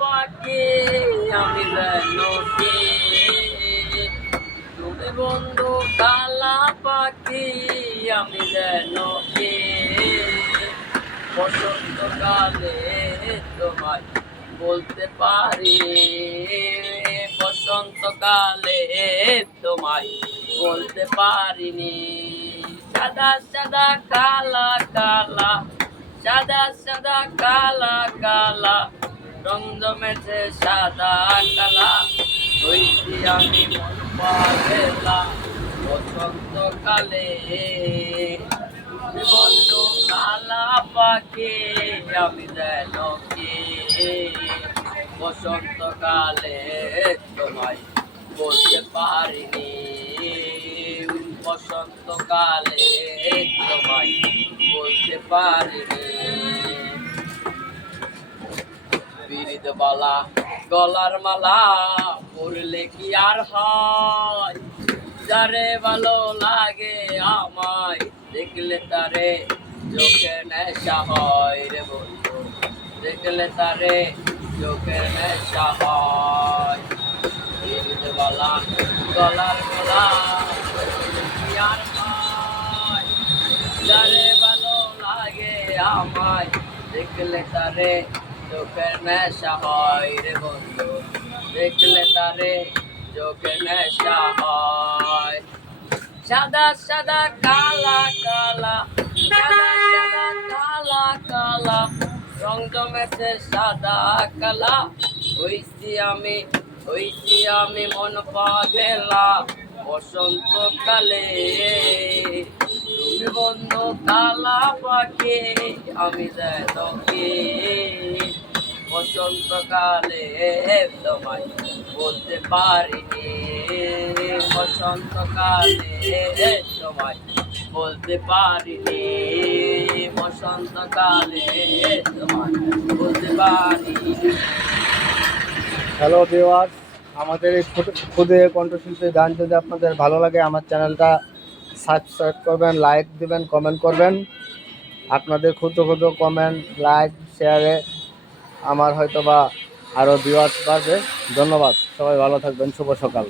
পাখি আমি যেন কে, তুমি বন্ধু কালা পাখি আমি যেন কে, বসন্তকালে তোমায় বলতে পারি, বসন্তকালে তোমায় বলতে পারিনি। সাদা সাদা কালা কালা, সাদা সাদা কালা কালা, রং জমেছে সাদা কালা, হইছি আমি মন পাগলা বসন্তকালে। বন্ধু কালা পাখি আমি যেন কে, বসন্তকালে তোমায় বলতে পারিনি, বসন্তকালে তোমায় বলতে পারিনি। বিরিদ বালা গলার মালা পরলে কি আর হয়, যারে ভালো লাগে আমায় দেখলে তারে চোখে নেশা হয় রে বন্ধু, দেখলে তারে চোখে নেশা হয়। বিরিদ বালা গলার মালা পরলে কি আর হয়, যারে ভালো লাগে আমায় দেখলে তারে চোখের নেশা হয় রে বন্ধু, দেখলে তারে চোখের নেশা হয়। সাদা সাদা কালা কালা, সাদা সাদা কালা কালা, রং জমেছে সাদা কালা, হইছি আমি মন পাগলা বসন্তকালে। তুমি বন্ধু কালা পাখি আমি যেন কে, বসন্তকালে তোমায় বলতে পারিনি, বসন্তকালে তোমায় বলতে পারিনি, বসন্তকালে তোমায় বলতে পারিনি। হ্যালো ভিউয়ার্স, আমাদের এই খুদে কণ্ঠশিল্পীর গান যদি আপনাদের ভালো লাগে আমার চ্যানেলটা সাবস্ক্রাইব করবেন, লাইক দিবেন, কমেন্ট করবেন। আপনাদের ক্ষুদ্র ক্ষুদ্র কমেন্ট, লাইক, শেয়ারে আমার হয়তো বা আরও ভিউয়ার্স বাড়বে। ধন্যবাদ, সবাই ভালো থাকবেন, শুভ সকাল।